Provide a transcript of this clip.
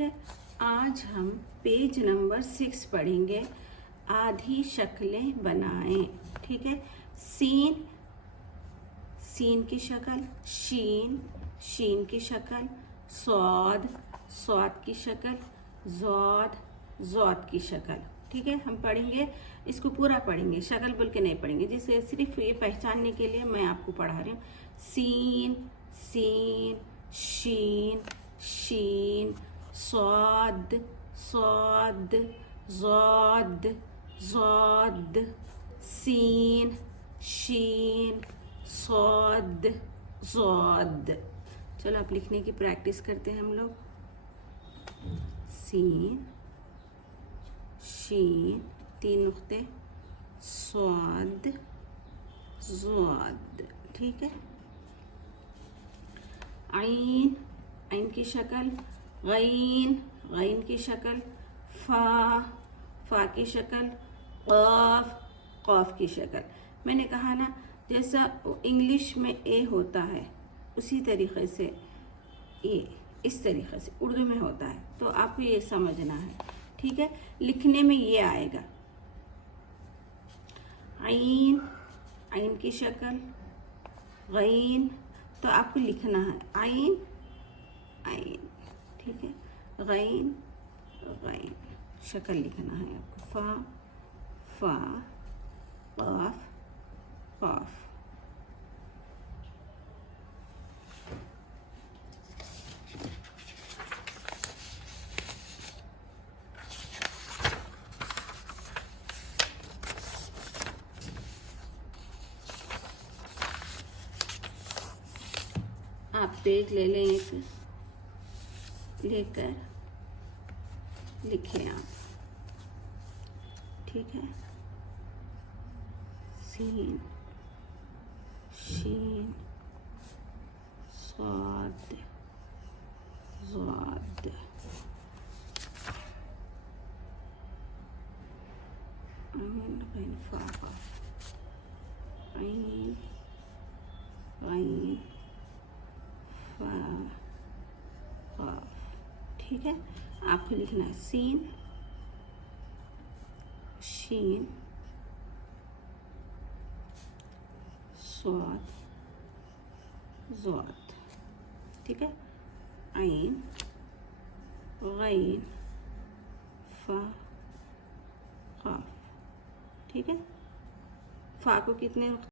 है, आज हम पेज नंबर 6 पढ़ेंगे। आधी शक्लें बनाएं। ठीक है, सीन, सीन की शक्ल, शीन, शीन की शक्ल, स्वाद, स्वाद की शक्ल, ज़ौद, ज़ौद की शक्ल। ठीक है, हम पढ़ेंगे, इसको पूरा पढ़ेंगे, शक्ल बोल के नहीं पढ़ेंगे। जिसे सिर्फ ये पहचानने के लिए मैं आपको पढ़ा रही हूँ। सीन, सीन, शीन, शीन, स्वाद, स्वाद, ज़ौद, ज़ौद, सीन, शीन, स्वाद, ज़ौद। चलो आप लिखने की प्रैक्टिस करते हैं हम लोग। सीन, शीन, 3 नुक्ते, स्वाद, ज़ौद। ठीक है, आइन, आइन की शक्ल, गैन, गैन की शक्ल, फा, फा की शक्ल, क़ाफ, क़ाफ की शक्ल। मैंने कहा ना, जैसा इंग्लिश में ए होता है उसी तरीक़े से ए इस तरीक़े से उर्दू में होता है, तो आपको ये समझना है। ठीक है, लिखने में ये आएगा। आइन, आइन की शक्ल, गैन, तो आपको लिखना है आइन, आइन। ठीक है, गैन, गैन, शक्ल लिखना है आपको। फा, फा, क़ाफ, क़ाफ। आप पेज ले लें, एक लेकर लिखें आप। ठीक है, सीन, शीन, स्वाद, ज़ौद, आइन, गैन, फा, क़ाफ, आइन, गैन, फा, क़ाफ। ठीक है, आपको लिखना है सीन, शीन, स्वाद, ज़ौद। ठीक है, आइन, गैन, फा, क़ाफ। ठीक है, फा को कितने